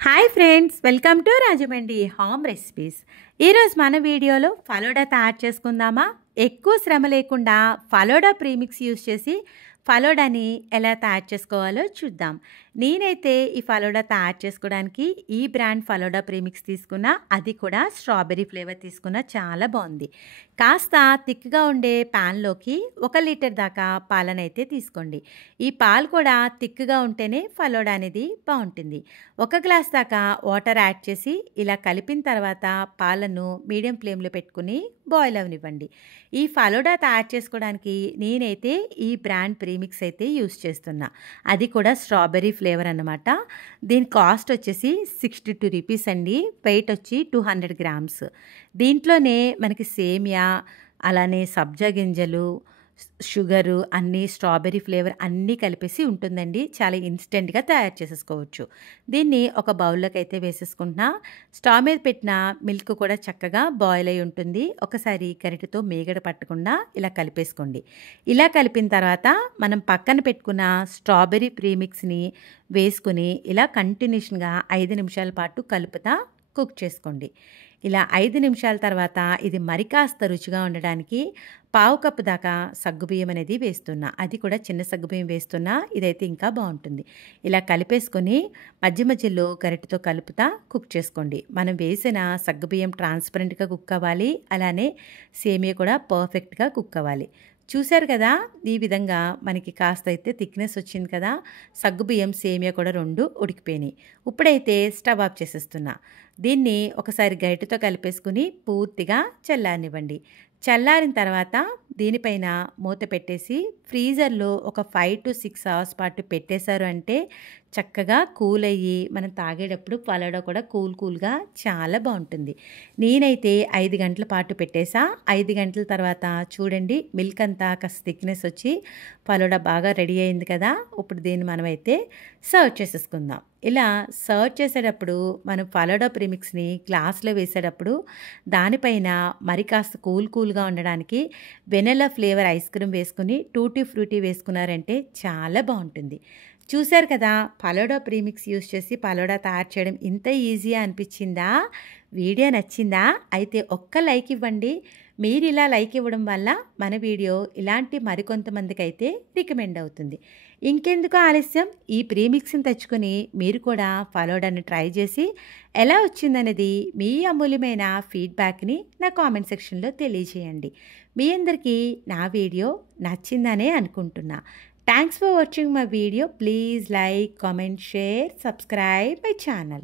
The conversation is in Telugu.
Hi friends, welcome to Rajahmundry home recipes. ఈరోజు మన వీడియోలో ఫలోడా తయారు చేసుకుందామా? ఎక్కువ శ్రమ లేకుండా ఫలోడా ప్రీమిక్స్ యూస్ చేసి ఫలోడాని ఎలా తయారు చేసుకోవాలో చూద్దాం. నేనైతే ఈ ఫలోడా తయారు చేసుకోవడానికి ఈ బ్రాండ్ ఫలోడా ప్రీమిక్స్ తీసుకున్నా, అది కూడా స్ట్రాబెర్రీ ఫ్లేవర్ తీసుకున్నా. చాలా బాగుంది. కాస్త థిక్గా ఉండే ప్యాన్లోకి 1 లీటర్ దాకా పాలనైతే తీసుకోండి. ఈ పాలు కూడా థిక్గా ఉంటేనే ఫలోడా అనేది బాగుంటుంది. 1 గ్లాస్ దాకా వాటర్ యాడ్ చేసి ఇలా కలిపిన తర్వాత పాలను మీడియం ఫ్లేమ్లో పెట్టుకుని బాయిల్ అవనివ్వండి. ఈ ఫలోడా తయారు చేసుకోవడానికి నేనైతే ఈ బ్రాండ్ ప్రీమిక్స్ అయితే యూస్ చేస్తున్నా. అది కూడా స్ట్రాబెర్రీ ఫ్లేవర్ అన్నమాట. దీని కాస్ట్ వచ్చేసి 62 రూపీస్ అండి. వెయిట్ వచ్చి 200 గ్రామ్స్. దీంట్లోనే మనకి సేమియా, అలానే సబ్జా గింజలు, షుగరు, అన్నీ స్ట్రాబెర్రీ ఫ్లేవర్ అన్నీ కలిపేసి ఉంటుందండి. చాలా ఇన్స్టెంట్గా తయారు చేసేసుకోవచ్చు. దీన్ని ఒక బౌల్లోకి అయితే వేసేసుకుంటున్నా. స్టవ్ మీద పెట్టిన మిల్క్ కూడా చక్కగా బాయిల్ అయి ఉంటుంది. ఒకసారి గరిటెతో మీగడ పట్టకుండా ఇలా కలిపేసుకోండి. ఇలా కలిపిన తర్వాత మనం పక్కన పెట్టుకున్న స్ట్రాబెర్రీ ప్రీమిక్స్ని వేసుకుని ఇలా కంటిన్యూషన్గా 5 నిమిషాల పాటు కలుపుతా కుక్ చేసుకోండి. ఇలా 5 నిమిషాల తర్వాత ఇది మరి కాస్త రుచిగా ఉండడానికి 1/2 కప్పు దాకా సగ్గుబియ్యం అనేది వేస్తున్నా. అది కూడా చిన్న సగ్గుబియ్యం వేస్తున్నా. ఇదైతే ఇంకా బాగుంటుంది. ఇలా కలిపేసుకొని మధ్య మధ్యలో గరిటెతో కలుపుతా కుక్ చేసుకోండి. మనం వేసిన సగ్గుబియ్యం ట్రాన్స్పరెంట్గా కుక్ అవ్వాలి. అలానే సేమియా కూడా పర్ఫెక్ట్గా కుక్ అవ్వాలి. చూశారు కదా, ఈ విధంగా మనకి కాస్త అయితే థిక్నెస్ వచ్చింది కదా. సగ్గుబియ్యం, సేమియా కూడా 2 ఉడికిపోయినాయి. ఇప్పుడైతే స్టవ్ ఆఫ్ చేసేస్తున్నా. దీన్ని ఒకసారి గరిటెతో కలిపేసుకుని పూర్తిగా చల్లారనివ్వండి. చల్లారిన తర్వాత దీనిపైన మూత పెట్టేసి ఫ్రీజర్లో ఒక 5 to 6 అవర్స్ పాటు పెట్టేశారు అంటే చక్కగా కూల్ అయ్యి మనం తాగేటప్పుడు ఫలోడా కూడా కూల్గా చాలా బాగుంటుంది. నేనైతే 5 గంటల పాటు పెట్టేసా. 5 గంటల తర్వాత చూడండి, మిల్క్ అంతా కాస్త థిక్నెస్ వచ్చి ఫలోడా బాగా రెడీ అయింది కదా. ఇప్పుడు దీన్ని మనమైతే సర్వ్ చేసేసుకుందాం. ఇలా సర్వ్ చేసేటప్పుడు మనం ఫలోడా ప్రీమిక్స్ని గ్లాస్లో వేసేటప్పుడు దానిపైన మరి కాస్త కూల్గా ఉండడానికి వెనిలా ఫ్లేవర్ ఐస్ క్రీమ్ వేసుకుని టూటీ ఫ్రూటీ వేసుకున్నారంటే చాలా బాగుంటుంది. చూశారు కదా, ఫలోడా ప్రీమిక్స్ యూస్ చేసి ఫలోడా తయారు చేయడం ఇంత ఈజీగా అనిపించిందా? వీడియో నచ్చిందా? అయితే ఒక్క లైక్ ఇవ్వండి. మీరు ఇలా లైక్ ఇవ్వడం వల్ల మన వీడియో ఇలాంటి మరికొంతమందికి అయితే రికమెండ్ అవుతుంది. ఇంకెందుకు ఆలస్యం, ఈ ప్రీమిక్స్ని తెచ్చుకొని మీరు కూడా ఫలోడాని ట్రై చేసి ఎలా వచ్చిందనేది మీ అమూల్యమైన ఫీడ్బ్యాక్ని నా కామెంట్ సెక్షన్లో తెలియజేయండి. మీ అందరికీ నా వీడియో నచ్చిందనే అనుకుంటున్నా. Thanks for watching my video. Please like, comment, share, subscribe my channel.